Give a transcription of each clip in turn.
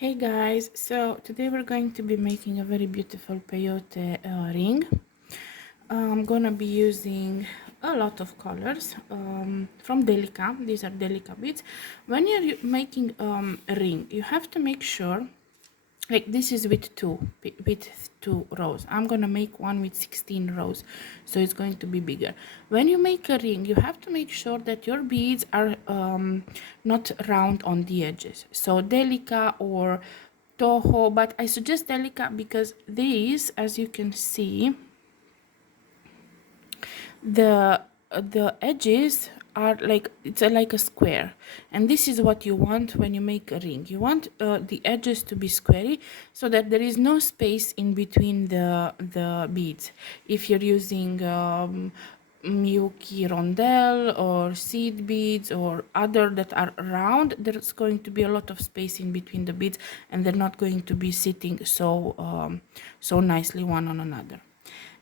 Hey guys, so today we're going to be making a very beautiful peyote ring. I'm gonna be using a lot of colors from Delica. These are Delica beads. When you're making a ring, you have to make sure, like this is with two rows. I'm gonna make one with 16 rows, so it's going to be bigger. When you make a ring, you have to make sure that your beads are not round on the edges, so Delica or Toho, but I suggest Delica because these, as you can see, the edges are like like a square, and this is what you want when you make a ring. You want the edges to be squarey so that there is no space in between the beads. If you're using Miyuki rondelle or seed beads or other that are round, there's going to be a lot of space in between the beads, and they're not going to be sitting so nicely one on another.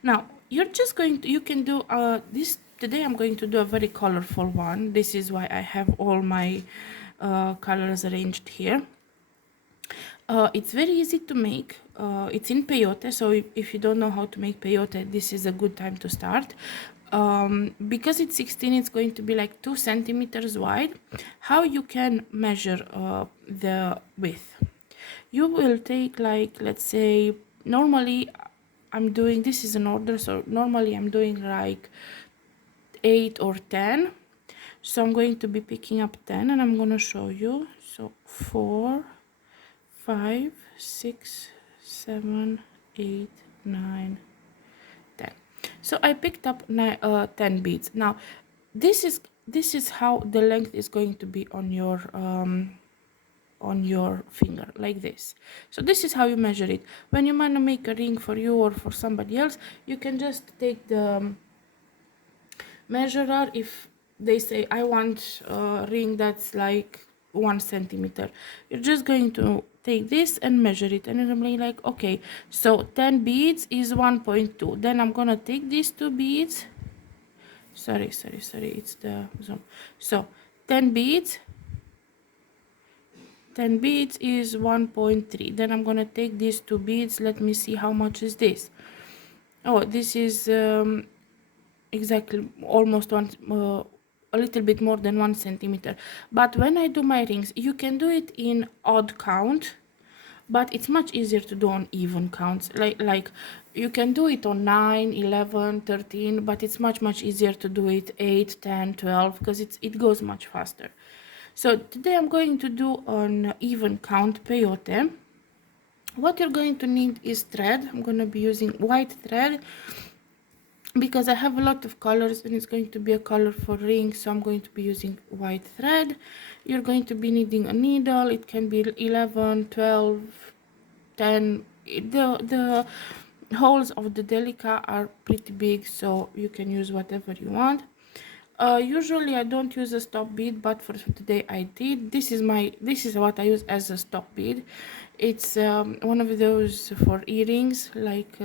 Now you're just going to, you can do this. Today I'm going to do a very colorful one. This is why I have all my colors arranged here. It's very easy to make. It's in peyote, so if you don't know how to make peyote, this is a good time to start. Because it's 16, it's going to be like 2 centimeters wide. How you can measure the width? You will take, like, let's say, normally I'm doing, this is an order, so normally I'm doing like 8 or 10. So I'm going to be picking up 10 and I'm going to show you. So 4, 5, 6, 7, 8, 9, 10. So I picked up 10 beads. Now this is how the length is going to be on your finger, like this. So this is how you measure it. When you want to make a ring for you or for somebody else, you can just take the measurer. If they say I want a ring that's like 1 centimeter, you're just going to take this and measure it, and it'll be like, okay, so 10 beads is 1.2. Then I'm gonna take these 2 beads, sorry, it's the zoom. So 10 beads is 1.3. Then I'm gonna take these 2 beads. Let me see, how much is this? Oh, this is exactly almost one, a little bit more than 1 centimeter. But when I do my rings, you can do it in odd count, but it's much easier to do on even counts. Like you can do it on 9, 11, 13, but it's much easier to do it 8, 10, 12, because it goes much faster. So today I'm going to do on even count peyote. What you're going to need is thread. I'm going to be using white thread because I have a lot of colors and it's going to be a colorful ring, so I'm going to be using white thread. You're going to be needing a needle. It can be 11, 12, 10. The holes of the Delica are pretty big, so you can use whatever you want. Usually I don't use a stop bead, but for today I did. This is what I use as a stop bead. It's one of those for earrings, like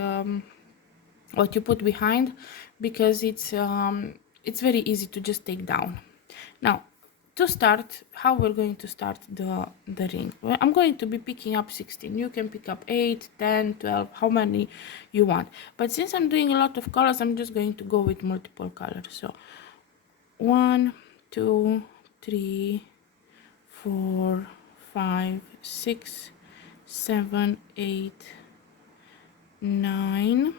what you put behind, because it's very easy to just take down. Now to start, how we're going to start the ring, well, I'm going to be picking up 16. You can pick up 8, 10, 12, how many you want, but since I'm doing a lot of colors, I'm just going to go with multiple colors. So 1, 2, 3, 4, 5, 6, 7, 8, 9,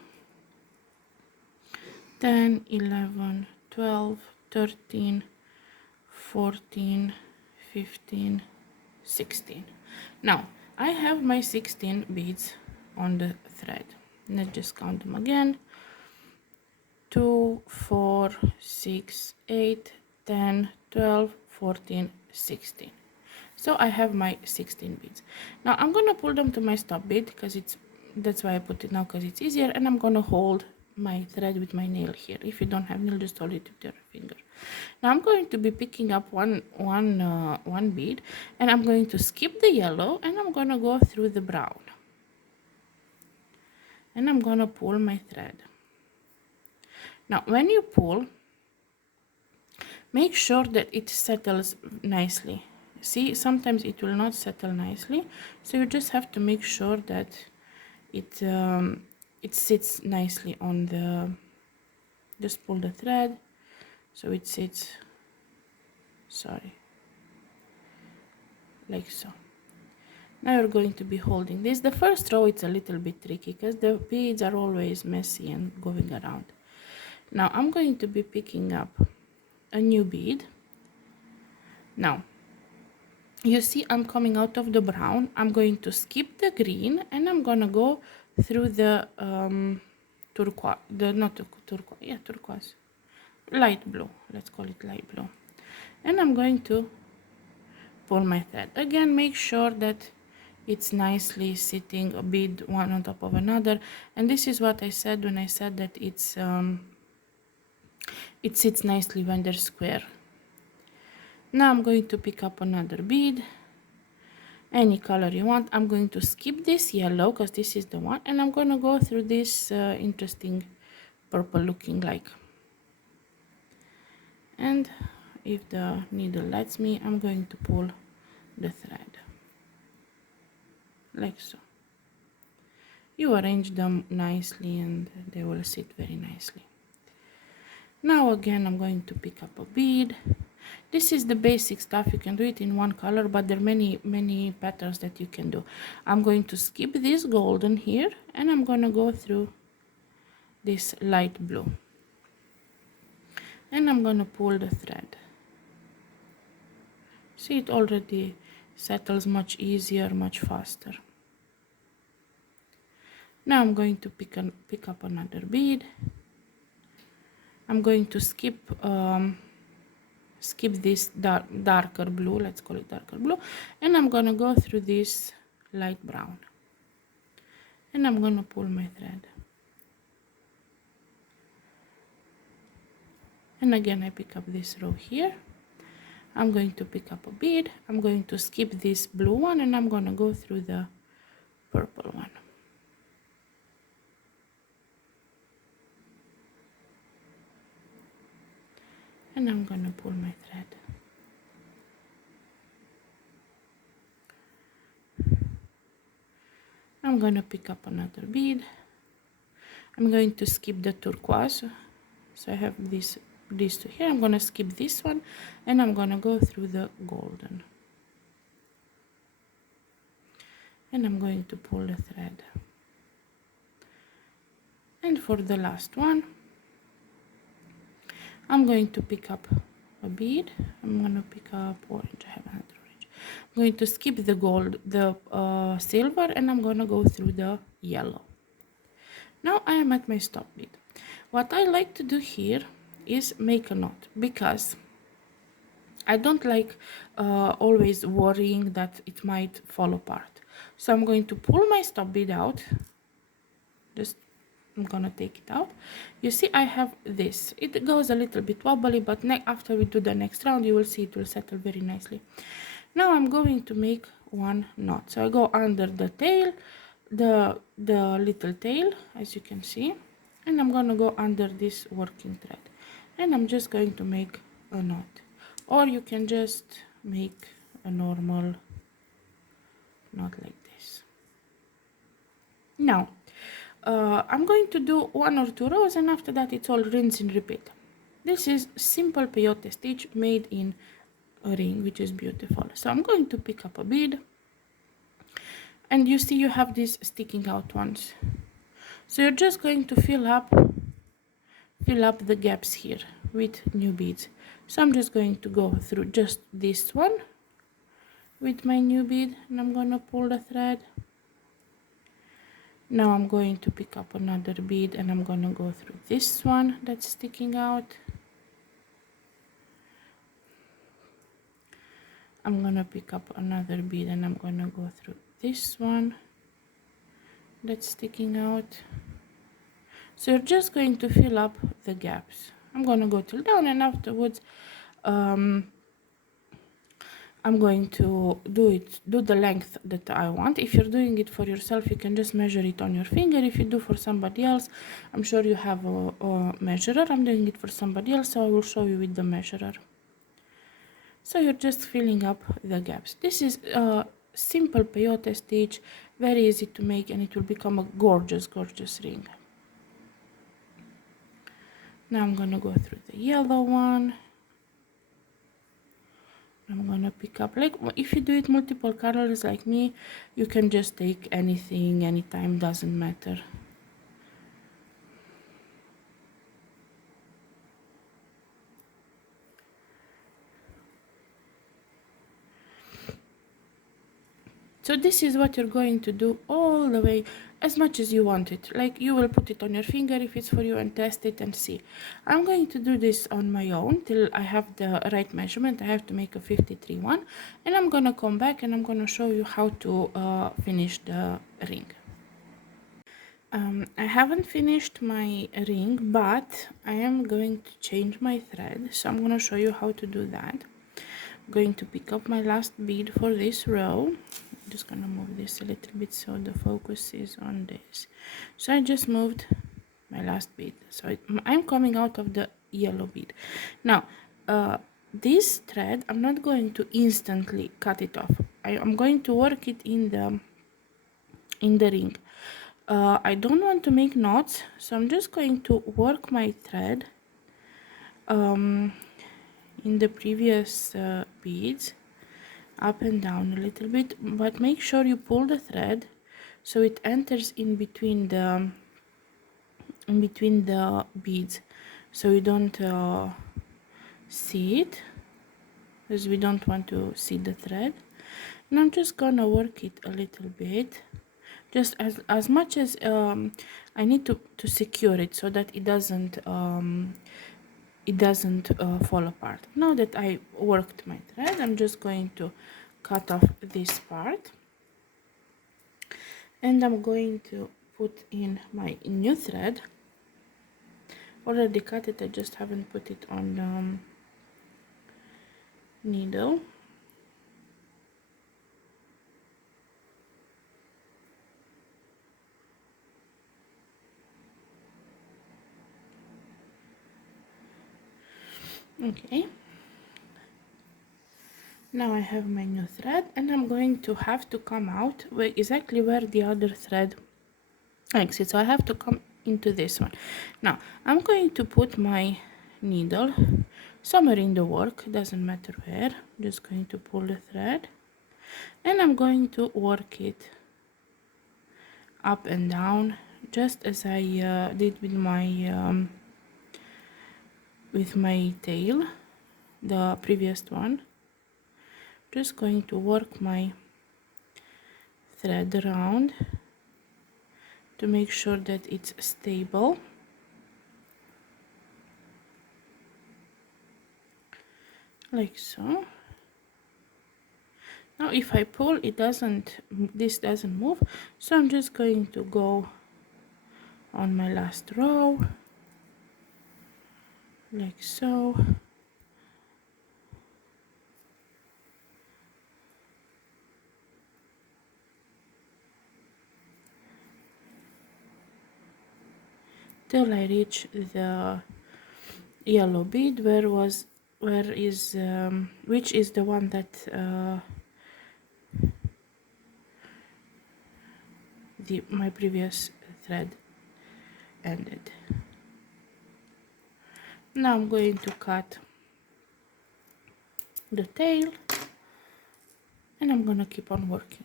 10, 11, 12, 13, 14, 15, 16. Now I have my 16 beads on the thread. Let's just count them again. 2, 4, 6, 8, 10, 12, 14, 16. So I have my 16 beads. Now I'm gonna pull them to my stop bead because that's why I put it now, because it's easier, and I'm gonna hold my thread with my nail here. If you don't have nail, just hold it with your finger. Now I'm going to be picking up one bead, and I'm going to skip the yellow, and I'm gonna go through the brown, and I'm gonna pull my thread. Now when you pull, make sure that it settles nicely. See, sometimes it will not settle nicely, so you just have to make sure that it sits nicely on the, just pull the thread so it sits, sorry, like so. Now you're going to be holding this. The first row it's a little bit tricky because the beads are always messy and going around. Now I'm going to be picking up a new bead. Now you see I'm coming out of the brown. I'm going to skip the green and I'm gonna go through the turquoise, turquoise, light blue, let's call it light blue. And I'm going to pull my thread. Again, make sure that it's nicely sitting a bead one on top of another. And this is what I said when I said that it sits nicely when they're square. Now I'm going to pick up another bead, any color you want. I'm going to skip this yellow because this is the one, and I'm going to go through this interesting purple looking like. And if the needle lets me, I'm going to pull the thread like so. You arrange them nicely and they will sit very nicely. Now again I'm going to pick up a bead. This is the basic stuff. You can do it in one color, but there are many patterns that you can do. I'm going to skip this golden here and I'm going to go through this light blue. And I'm going to pull the thread. See, it already settles much easier, much faster. Now I'm going to pick up another bead. I'm going to skip this darker blue, let's call it darker blue, and I'm going to go through this light brown. And I'm going to pull my thread. And again I pick up this row here. I'm going to pick up a bead. I'm going to skip this blue one and I'm going to go through the purple one. And I'm going to pull my thread. I'm going to pick up another bead. I'm going to skip the turquoise. So I have these two here. I'm going to skip this one and I'm going to go through the golden. And I'm going to pull the thread. And for the last one, I'm going to pick up a bead. I'm going to pick up orange. I have another orange. I'm going to skip the gold, the silver, and I'm going to go through the yellow. Now I am at my stop bead. What I like to do here is make a knot, because I don't like always worrying that it might fall apart. So I'm going to pull my stop bead out. Just I'm gonna take it out. You see I have this. It goes a little bit wobbly, but after we do the next round you will see it will settle very nicely. Now I'm going to make one knot. So I go under the tail, the little tail, as you can see, and I'm gonna go under this working thread, and I'm just going to make a knot. Or you can just make a normal knot like this. Now I'm going to do 1 or 2 rows, and after that it's all rinse and repeat. This is simple peyote stitch made in a ring, which is beautiful. So I'm going to pick up a bead, and you see you have these sticking out ones. So you're just going to fill up the gaps here with new beads. So I'm just going to go through just this one with my new bead, and I'm going to pull the thread. Now I'm going to pick up another bead and I'm going to go through this one that's sticking out. I'm going to pick up another bead and I'm going to go through this one that's sticking out. So you're just going to fill up the gaps. I'm going to go till down, and afterwards I'm going to do the length that I want. If you're doing it for yourself, you can just measure it on your finger. If you do for somebody else, I'm sure you have a measurer. I'm doing it for somebody else, so I will show you with the measurer. So you're just filling up the gaps. This is a simple peyote stitch, very easy to make, and it will become a gorgeous ring. Now I'm gonna go through the yellow one. I'm gonna pick up, like if you do it multiple colors like me, you can just take anything, anytime, doesn't matter. So this is what you're going to do all the way, as much as you want it. Like you will put it on your finger if it's for you and test it and see. I'm going to do this on my own till I have the right measurement. I have to make a 53 one, and I'm gonna come back and I'm gonna show you how to finish the ring. I haven't finished my ring, but I am going to change my thread, so I'm gonna show you how to do that. I'm going to pick up my last bead for this row. I'm just gonna move this a little bit so the focus is on this. So I just moved my last bead, so I'm coming out of the yellow bead. Now this thread, I'm not going to instantly cut it off. I'm going to work it in the ring. I don't want to make knots, so I'm just going to work my thread in the previous beads up and down a little bit, but make sure you pull the thread so it enters in between the beads, so you don't see it, because we don't want to see the thread. And I'm just gonna work it a little bit, just as much as I need to secure it so that it doesn't fall apart. Now that I worked my thread, I'm just going to cut off this part, and I'm going to put in my new thread. Already cut it, I just haven't put it on the needle. Okay, now I have my new thread, and I'm going to have to come out exactly where the other thread exits. So I have to come into this one. Now I'm going to put my needle somewhere in the work, doesn't matter where. I'm just going to pull the thread, and I'm going to work it up and down, just as I did with my tail, the previous one. Just going to work my thread around to make sure that it's stable. Like so. Now if I pull, this doesn't move, so I'm just going to go on my last row, like so. Till I reach the yellow bead, which is the one that my previous thread ended. Now I'm going to cut the tail, and I'm gonna keep on working.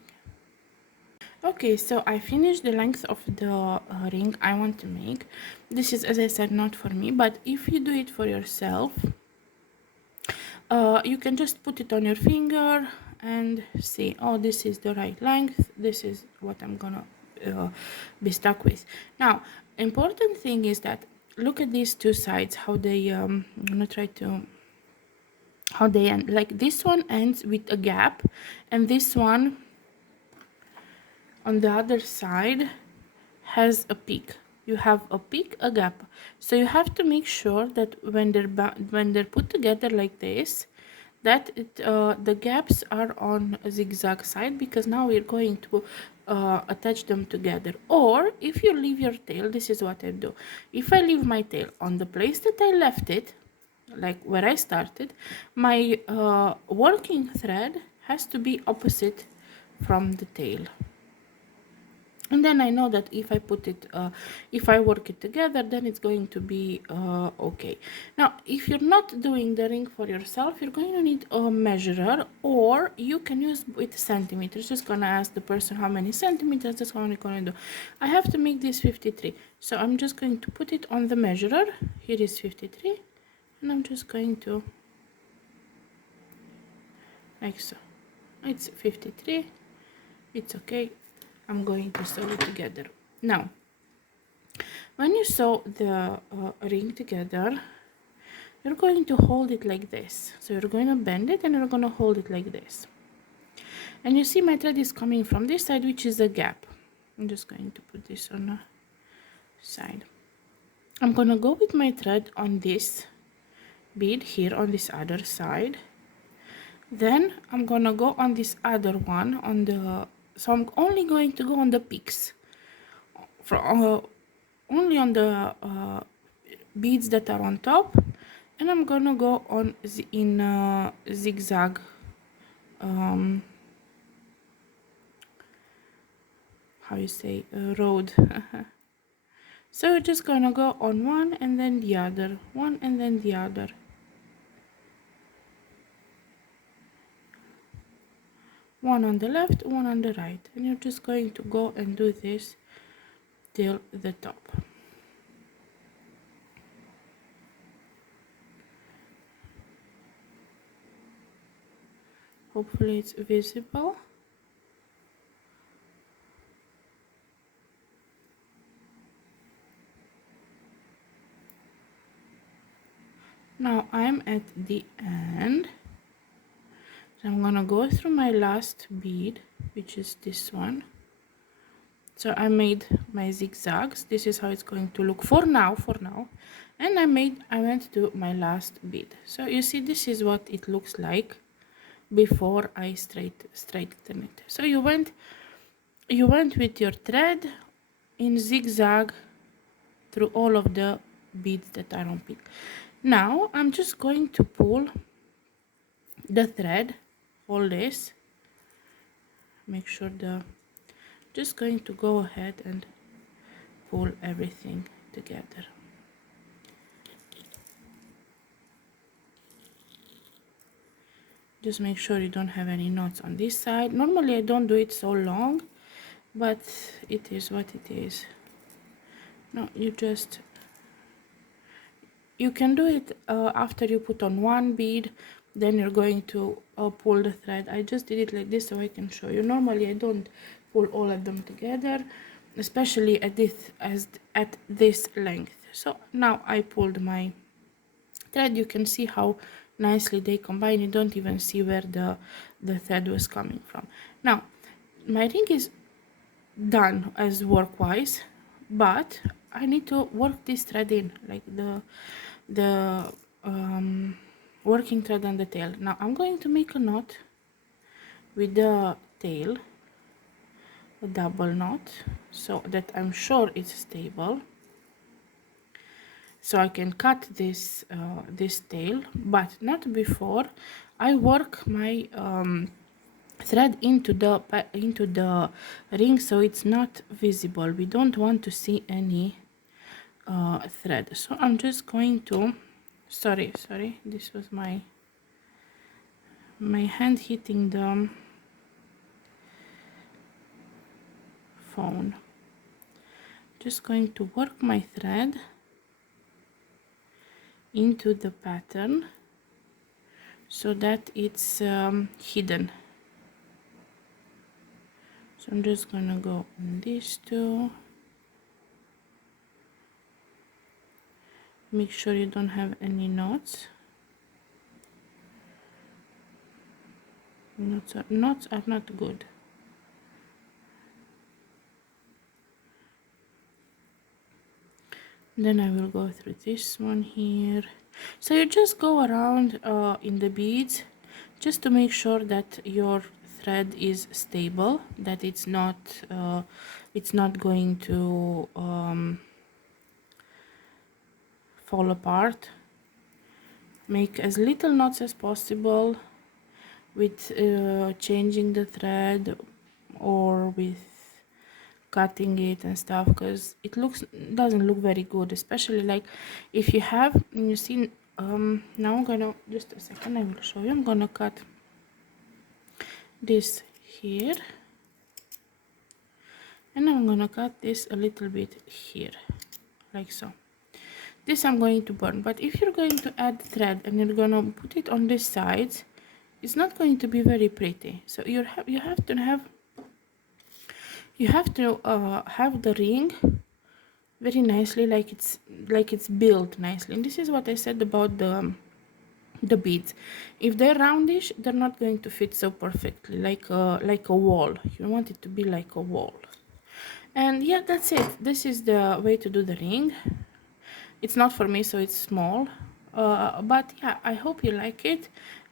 Okay, so I finished the length of the ring I want to make. This is, as I said, not for me, but if you do it for yourself, you can just put it on your finger and see, oh, this is the right length, this is what I'm gonna be stuck with. Now, important thing is that look at these two sides, how they I'm gonna try to how they end. Like this one ends with a gap, and this one on the other side has a peak. You have a peak, a gap, so you have to make sure that when they're put together like this, that the gaps are on a zigzag side, because now we're going to attach them together. Or if you leave your tail, this is what I do. If I leave my tail on the place that I left it, like where I started, my working thread has to be opposite from the tail. And then I know that if I put it, if I work it together, then it's going to be okay. Now, if you're not doing the ring for yourself, you're going to need a measurer, or you can use with centimeters. Just gonna ask the person how many centimeters. That's what I'm gonna do. I have to make this 53, so I'm just going to put it on the measurer. Here is 53, and I'm just going to, like so. It's 53. It's okay. I'm going to sew it together now. When you sew the ring together, you're going to hold it like this. So you're going to bend it and you're going to hold it like this. And you see my thread is coming from this side, which is a gap. I'm just going to put this on the side. I'm going to go with my thread on this bead here on this other side. Then I'm going to go on this other one on the, so I'm only going to go on the peaks. Only on the beads that are on top, and I'm gonna go on in zigzag how you say road. So we're just gonna go on one and then the other, one and then the other, one on the left, one on the right, and you're just going to go and do this till the top. Hopefully it's visible. Now I'm at the end, so I'm gonna go through my last bead, which is this one. So I made my zigzags. This is how it's going to look for now, and I went to my last bead. So you see, this is what it looks like before I straighten it. So you went with your thread in zigzag through all of the beads that are on peak. Now I'm just going to pull the thread, all this, make sure just going to go ahead and pull everything together. Just make sure you don't have any knots on this side. Normally I don't do it so long, but it is what it is. No, you can do it after you put on one bead, then you're going to pull the thread. I just did it like this so I can show you. Normally I don't pull all of them together, especially at this length. So now I pulled my thread. You can see how nicely they combine. You don't even see where the thread was coming from. Now my ring is done as work-wise, but I need to work this thread in, like the working thread on the tail. Now I'm going to make a knot with the tail, a double knot, so that I'm sure it's stable, so I can cut this this tail, but not before I work my thread into the ring, so it's not visible. We don't want to see any thread. So I'm just going to, sorry, this was my hand hitting the phone. Just going to work my thread into the pattern so that it's hidden. So I'm just gonna go on these two. Make sure you don't have any knots. Knots are not good. Then I will go through this one here. So you just go around in the beads just to make sure that your thread is stable, that it's not going to fall apart. make as little knots as possible with changing the thread or with cutting it and stuff, because it doesn't look very good, especially like if you have, you see, now I'm gonna, just a second, I will show you. I'm gonna cut this here, and I'm gonna cut this a little bit here, like so. This I'm going to burn, but if you're going to add thread and you're gonna put it on this side, it's not going to be very pretty. So you have to have the ring very nicely, like it's built nicely. And this is what I said about the beads. If they're roundish, they're not going to fit so perfectly, like a wall. You want it to be like a wall. And yeah, that's it. This is the way to do the ring. It's not for me, so it's small, but yeah, I hope you like it.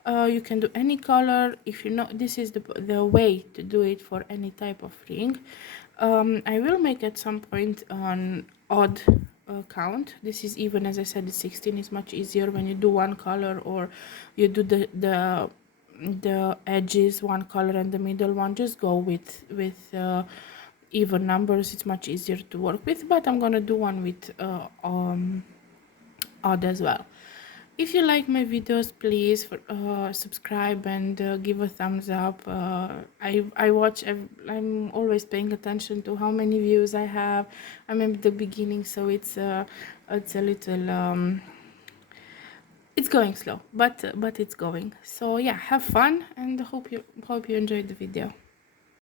You can do any color. If you know, this is the way to do it for any type of ring. I will make at some point an odd count. This is even, as I said, 16 is much easier when you do one color, or you do the edges one color and the middle one. Just go with even numbers. It's much easier to work with, but I'm gonna do one with odd as well. If you like my videos, please subscribe and give a thumbs up. I watch, I'm always paying attention to how many views I have. I'm at the beginning, so it's a little it's going slow, but it's going. So yeah, have fun, and hope you enjoyed the video.